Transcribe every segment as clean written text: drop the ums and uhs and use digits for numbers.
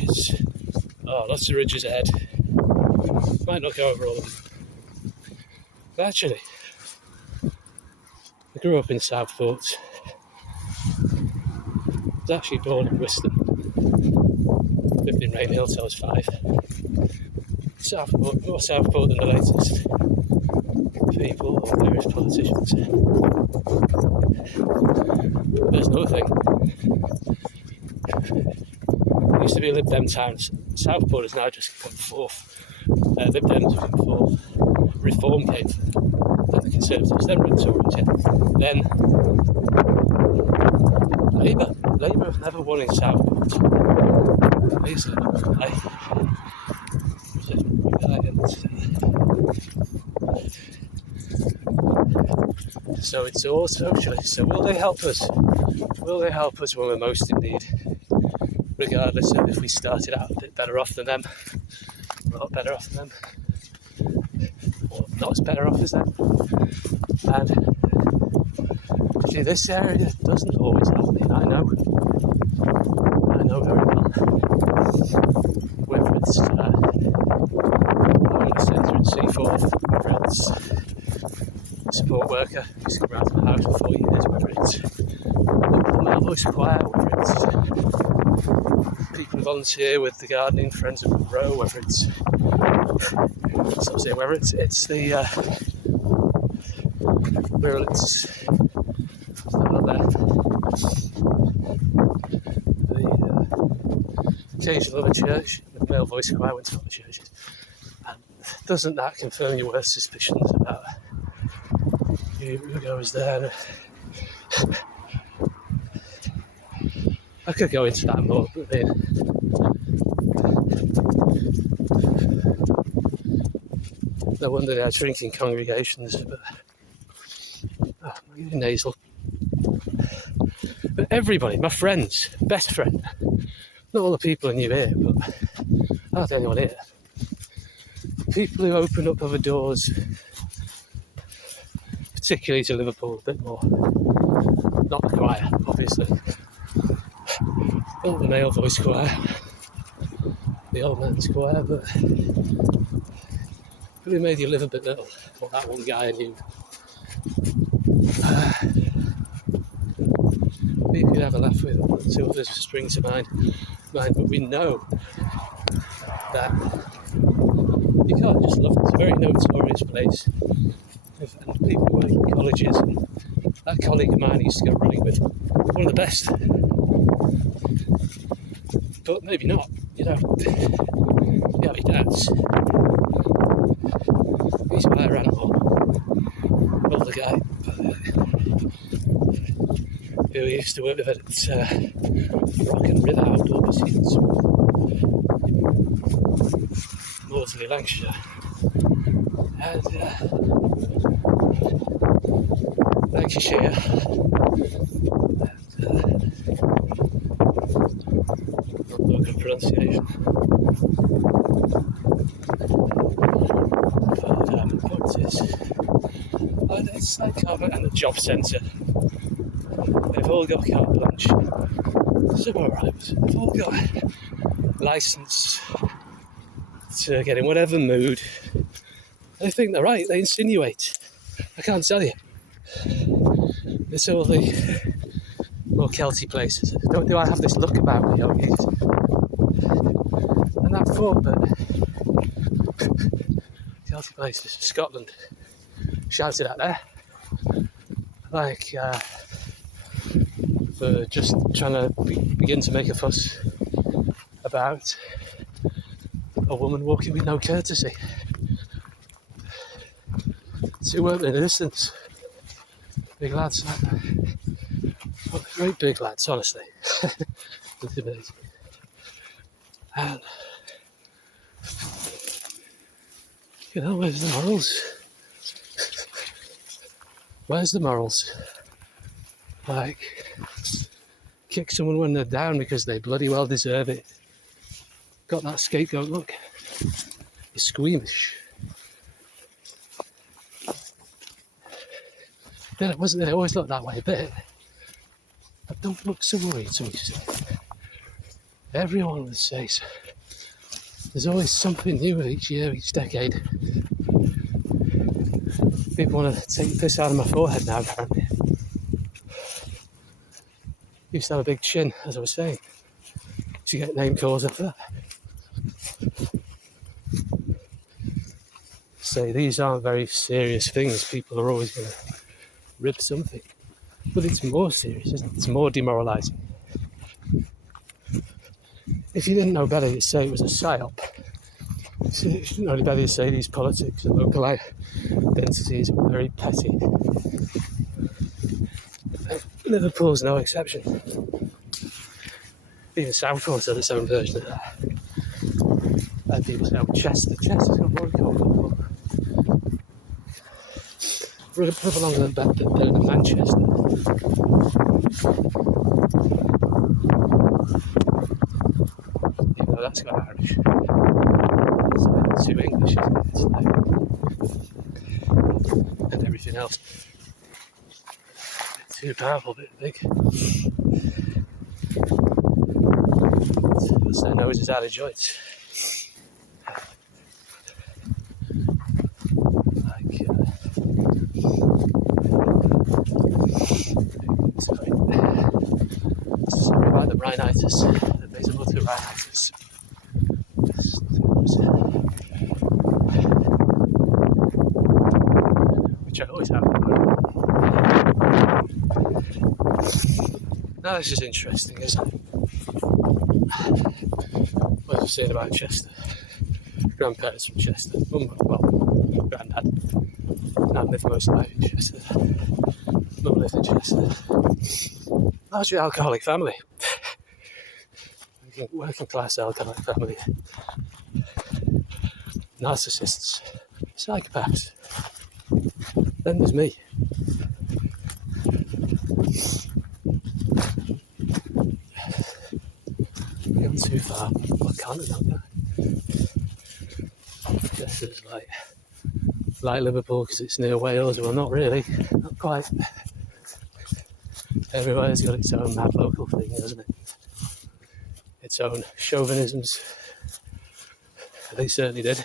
ridges. Oh, lots of ridges ahead. Might not go over all of them. But actually, I grew up in Southport. I was actually born in Wiston. Lived in Rainhill till I was 5. Southport, more Southport than the latest people or various politicians. There's another thing. It used to be a Lib Dem town. Southport has now just come fourth. Lib Dems have come fourth. Reform came then the Conservatives, then Red Tories, then Labour. Labour have never won in Southport. Amazing. So it's all socialist. So will they help us? Will they help us when we're most in need? Regardless of if we started out a bit better off than them, a lot better off than them, or not as better off as them. And see, this area doesn't always help me. I know very well. Whether it's I'm in the centre in Seaforth, whether it's support worker who's come around to my house for 4 years, whether it's the Male Voice Choir, whether it's people who volunteer with the gardening Friends of the Row, whether it's the virulence, the occasional other church, the Male Voice Choir went to other churches, and doesn't that confirm your worst suspicions about who goes there? I could go into that more, but then no wonder they are drinking congregations. But I'm getting nasal. But everybody, my friends, best friend, not all the people I knew here, but not anyone here. People who open up other doors, particularly to Liverpool, a bit more. Not the choir, obviously. Not the Male Voice Choir, the old man's choir, but really made you live a bit little. Or that one guy I knew. People you have a laugh with, two others spring to mind, but we know that you can't just love it. It's a very notorious place, and people work in colleges, and that colleague of mine used to go running with, one of the best. But maybe not, you have your dads. He's a better animal. Older guy. Who we used to work with at Rock and River Outdoor Museums. Maudsley, Lancashire. And Lancashire. Not good pronunciation. But the point is, it's like and the job centre. They've all got carte blanche. Some are right, they've all got licence to get in whatever mood. They think they're right, they insinuate. I can't tell you. It's all the more Celtic places. Do I have this look about me? And that thought that Celtic places, Scotland, shouted at there. Like, for just trying to begin to make a fuss about a woman walking with no courtesy. Two women in the distance. Big lads. Great big lads, honestly. Intimidating. And, where's the morals? Where's the morals? Like, kick someone when they're down because they bloody well deserve it. Got that scapegoat look. You're squeamish. Then it wasn't. It always looked that way a bit. But don't look so worried, somebody said. everyone would say so. There's always something new each year, each decade. People want to take the piss out of my forehead now, apparently. Used to have a big chin, as I was saying. Used to get name calls after that. Say these aren't very serious things. People are always going to rip something. But it's more serious, isn't it? It's more demoralising. If you didn't know better, you'd say it was a psyop. If you didn't know better, you'd say these politics and local identities are very petty. Liverpool's no exception. Even Southport had its own version of that. And people say, oh, Chester's got more called. Rub along a little bit better than Manchester. Even though that's got Irish. It's a bit too English, isn't it? And everything else. Too powerful, a bit big. So their nose is out of joint. Sorry about the rhinitis, the vasomotor rhinitis. Which I always have. Now this is interesting, isn't it? What was I saying about Chester? Grandparents from Chester. Granddad. Dad lived most of life in Chester. Mum lived in Chester. Largely alcoholic family. Working class alcoholic family. Narcissists. Psychopaths. Then there's me. Gone too far. Well, I can't have done that. Chester's like Liverpool because it's near Wales. Well, not really. Not quite. Everywhere's got its own mad local thing, hasn't it? Its own chauvinisms. They certainly did.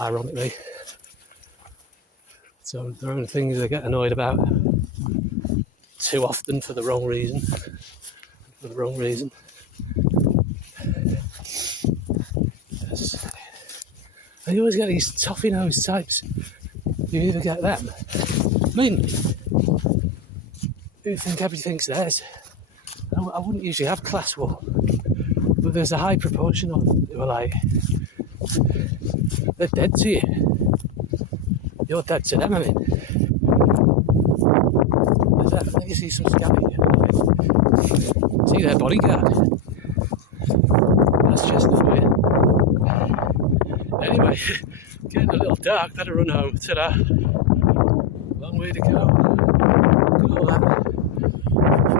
Ironically. So their own things they get annoyed about too often for the wrong reason. And you always get these toffee-nosed types. You either get them, mainly, who think everything's theirs. I wouldn't usually have class war, but there's a high proportion of them who are like, they're dead to you. You're dead to them, I mean. I think you see some scabby. See their bodyguard. That's Chester for you. Anyway, getting a little dark, better run home. Ta-da. Long way to go. Look at all that.